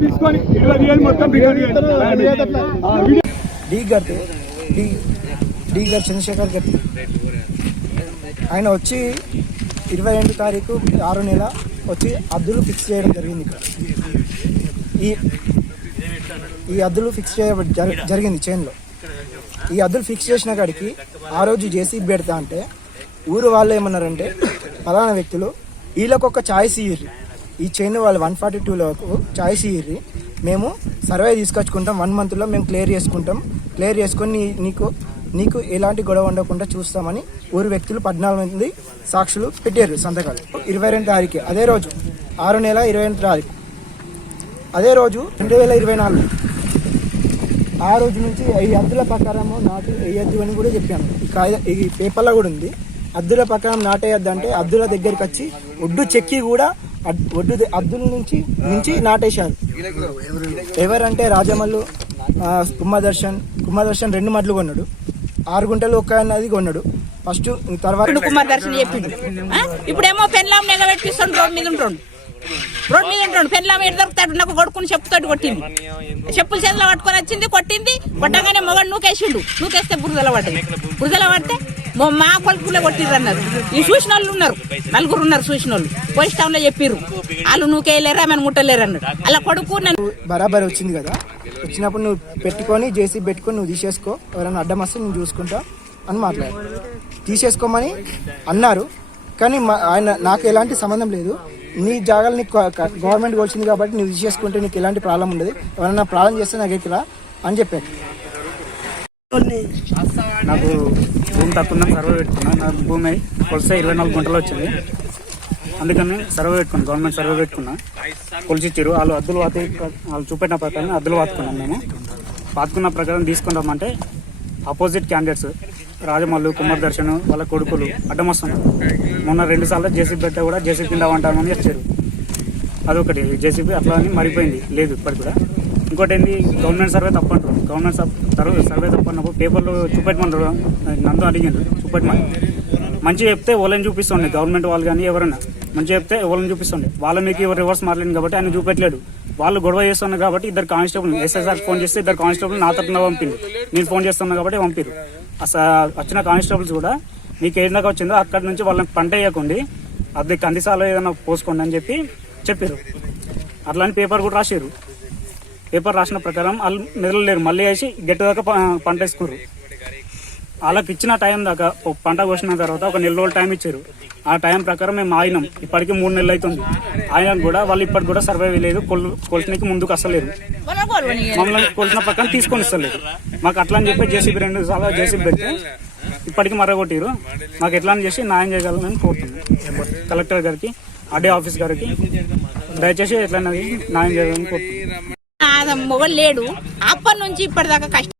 తీసుకొని ఇరవై వేలు మొత్తం బిర్యానీ డి గారు డి డి గారు చంద్రశేఖర్ గారు ఆయన వచ్చి ఇరవై రెండు తారీఖు ఆరో నెల వచ్చి అద్దులు ఫిక్స్ చేయడం జరిగింది ఇక్కడ. ఈ ఈ అద్దులు ఫిక్స్ చేయ జరిగింది చైన్లో ఈ అద్దులు ఫిక్స్ చేసిన కాడికి ఆ రోజు జేసీబీ పెడతా అంటే ఊరు వాళ్ళు ఏమన్నారంటే ఫలానా వ్యక్తులు వీళ్ళకు ఒక ఛాయిస్ ఇయ్యి ఈ చైన్ వాళ్ళు వన్ ఫార్టీ టూలకు ఛాయిస్ ఇయ్యి మేము సర్వే తీసుకొచ్చుకుంటాం వన్ మంత్లో మేము క్లియర్ చేసుకుంటాం. క్లియర్ చేసుకొని నీ- నీకు నీకు ఎలాంటి గొడవ ఉండకుండా చూస్తామని ఊరు వ్యక్తులు పద్నాలుగు మంది సాక్షులు పెట్టారు సంతకాలు. ఇరవై రెండు తారీఖు అదే రోజు ఆరు నెల ఇరవై రెండు తారీఖు. అదే రోజు రెండు వేల ఇరవై నాలుగు. ఆ రోజు నుంచి ఈ అద్దుల ప్రకారము నాటు వేయద్దు అని కూడా చెప్పాను. ఈ కాగిత ఈ పేపర్లో కూడా ఉంది. అద్దుల ప్రకారం నాటేయద్దు అంటే అద్దుల దగ్గరికి వచ్చి ఒడ్డు చెక్కి కూడా ఒడ్డు అద్దుల నుంచి నుంచి నాటేశారు. ఎవరంటే రాజమల్లు కుమ్మదర్శన్ కుమ్మదర్శన్ రెండు మడ్లు కొన్నాడు. ఆరు గుంటలు ఒక అన్నది కొన్నాడు. ఫస్ట్ తర్వాత కుమార్ దర్శన్ చెప్పిండు? ఇప్పుడేమో పెన్లాం నిలబెట్టిస్తాడు రోడ్ మీద ఉంటుండు. రోడ్ మీద ఉంటుండు. పెన్లాం ఎటు దొరుకుతాడు? నాకు కొడుకుని చెప్పుతోటి కొట్టింది చెప్పులు చేతిలో పట్టుకొని వచ్చింది కొట్టింది కొట్టగానే మొగడు నూకేసిండు. నూకేస్తే బురదల పడ్డది. బురదల పడితే మొ- కొడుకులే కొట్టిర్రు అన్నారు. ఈ చూసిన వాళ్ళు ఉన్నారు. నలుగురు ఉన్నారు చూసిన వాళ్ళు పోలీస్ టౌన్లో చెప్పిర్రు. వాళ్ళు నూకేయలేరు ఆమెను ముట్టలేరు అన్నాడు అలా కొడుకు నన్ను బరాబర్ వచ్చింది కదా? వచ్చినప్పుడు నువ్వు పెట్టుకొని జేసీ పెట్టుకొని నువ్వు తీసేసుకో. ఎవరైనా అడ్డం వస్తే నేను చూసుకుంటా అని మాట్లాడారు తీసేసుకోమని అన్నారు. కానీ మా- ఆయన నాకు ఎలాంటి సంబంధం లేదు. నీ జాగాలు నీకు గవర్నమెంట్ వచ్చింది కాబట్టి నువ్వు తీసేసుకుంటే నీకు ఎలాంటి ప్రాబ్లం ఉండదు. ఎవరైనా ప్రాబ్లం చేస్తే నాకు ఎక్కడ అని చెప్పాను నాకు భూమి తక్కువ సర్వే పెట్టుకున్నా. నాకు భూమి కొలిసే ఇరవై నాలుగు గంటలు వచ్చింది. అందుకని సర్వే పెట్టుకున్నాను గవర్నమెంట్ సర్వే పెట్టుకున్నా. కొలిచిచ్చారు వాళ్ళు అద్దులు వాతి వాళ్ళు చూపెట్టిన ప్రకారం అద్దులు వాతుకున్నాం మేము. వాతుకున్న ప్రకారం తీసుకుంటామంటే ఆపోజిట్ క్యాండిడేట్స్ రాజమల్లు కుమార్ దర్శన్ వాళ్ళ కొడుకులు అడ్డం వస్తున్నారు మొన్న రెండు సార్లు జేసీబీ పెట్టా కూడా జేసీబీ కింద అంటామని వచ్చారు అదొకటి. జేసీబీ అట్లా అని మరిపోయింది. లేదు ఇప్పటికి కూడా. ఇంకోటి ఏంది? గవర్నమెంట్ సర్వే తప్పంటారు గవర్నమెంట్ సర్వే సర్వే తప్పన్నప్పుడు పేపర్లో చూపెట్టమంటారు నందు అడిగిండ్రు చూపెట్టమని. మంచి చెప్తే వాళ్ళని చూపిస్తుంది గవర్నమెంట్ వాళ్ళు కానీ ఎవరైనా మంచి చెప్తే ఎవరిని చూపిస్తుండే? వాళ్ళ మీకు ఎవరు రివర్స్ మారలేదు కాబట్టి ఆయన చూపెట్టలేడు. వాళ్ళు గొడవ చేస్తున్నారు కాబట్టి ఇద్దరు కానిస్టేబుల్ ఎస్ఎస్ఆర్ ఫోన్ చేస్తే ఇద్దరు కానిస్టేబుల్ నా తరఫున పంపిండు నేను ఫోన్ చేస్తున్నా కాబట్టి పంపిరు. అసలు వచ్చిన కానిస్టేబుల్స్ కూడా మీకు ఏదాకా వచ్చిందో అక్కడి నుంచి వాళ్ళని పంట వేయకండి. అది కందిసాలో ఏదైనా పోసుకోండి అని చెప్పి చెప్పారు. అట్లాంటి పేపర్ కూడా రాసారు. పేపర్ రాసిన ప్రకారం వాళ్ళు మెదలలేరు మళ్ళీ వేసి గట్టి దాకా పంట వేసుకున్నారు వాళ్ళకి ఇచ్చిన టైం దాకా పంట కోసిన తర్వాత ఒక నెల రోజులు టైం ఇచ్చారు. ఆ టైం ప్రకారం మేము ఆయినాం ఇప్పటికి మూడు నెలలు అవుతుంది ఆయన కూడా వాళ్ళు ఇప్పటికి కూడా సర్వైవ్ లేదు కొలిసినకి ముందుకు అసలేదు మమ్మల్ని కొలిసిన పక్కన తీసుకొని ఇస్తలేదు. మాకు అట్లా అని చెప్పి జేసీబీ రెండు సార్లు జేసీబీ పెడితే ఇప్పటికి మరగొట్టిరు. మాకు ఎట్లా అని చేసి న్యాయం చేయగలమని కోరుతున్నాం. కలెక్టర్ గారికి అడే ఆఫీస్ గారికి దయచేసి ఎట్లా న్యాయం చేయాలని కోరుతున్నాం. మొగలు లేడు. అప్పటి నుంచి ఇప్పటిదాకా కష్టం